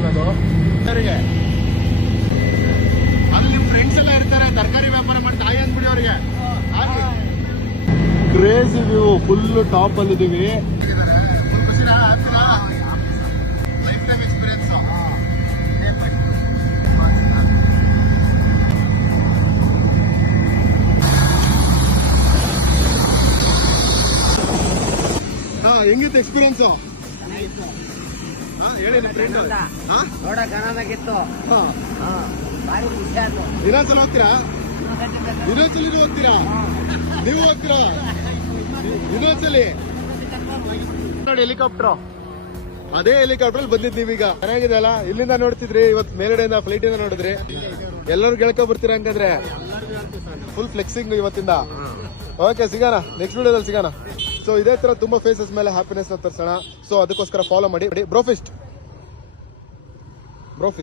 ಅನ್ನೋದು ಅವರಿಗೆ. ಅಲ್ಲಿ ನಿಮ್ ಫ್ರೆಂಡ್ಸ್ ಎಲ್ಲ ಇರ್ತಾರೆ, ತರಕಾರಿ ವ್ಯಾಪಾರ ಮಾಡಿ ತಾಯಿ ಅಂದ್ಬಿಡಿ ಅವರಿಗೆ. ಕ್ರೇಜಿ ವ್ಯೂ, ಫುಲ್ ಟಾಪ್ ಅಲ್ಲಿ ಇದೀವಿ. ಹೆಂಗಿತ್ತು ಎಕ್ಸ್ಪೀರಿಯನ್ಸ್? ಹೇಳಿ. ನೋಡಕ್ ಚೆನ್ನಾಗಿತ್ತು. ಭಾರಿ ಖುಷಿ ಆಯ್ತು. ಇನ್ನೊಂದ್ಸಲ ಹೋಗ್ತೀರಾ? ಇನ್ನೊಂದ್ಸಲ ಹೋಗ್ತೀರಾ? ನೀವು ಹೋಗ್ತೀರಾ? ಇನ್ನೊಂದ್ಸಲಿ ನೋಡಿ ಹೆಲಿಕಾಪ್ಟರ್, ಅದೇ ಹೆಲಿಕಾಪ್ಟರ್ ಬಂದಿದ್ ನೀವೀಗ. ಚೆನ್ನಾಗಿದೆ ಅಲ್ಲ? ಇಲ್ಲಿಂದ ನೋಡ್ತಿದ್ರಿ, ಇವತ್ತು ಮೇಲ್ಗಡೆಯಿಂದ ಫ್ಲೈಟ್ ಇಂದ ನೋಡಿದ್ರಿ. ಎಲ್ಲರೂ ಗೆಳ್ಕೊ ಬರ್ತೀರಾ ಹಂಗಂದ್ರೆ. ಫುಲ್ ಫ್ಲೆಕ್ಸಿಂಗ್ ಇವತ್ತಿಂದ. ಓಕೆ, ಸಿಗೋಣ ನೆಕ್ಸ್ಟ್ ವಿಡಿಯೋದಲ್ಲಿ ಸಿಗೋಣ. ಸೊ ಇದೇ ತರ ತುಂಬಾ ಫೇಸಸ್ ಮೇಲೆ ಹ್ಯಾಪಿನೆಸ್ ನ ತರ್ಸೋಣ. ಸೊ ಅದಕ್ಕೋಸ್ಕರ ಫಾಲೋ ಮಾಡಿ ಬ್ರೋಫಿಸ್ಟ್.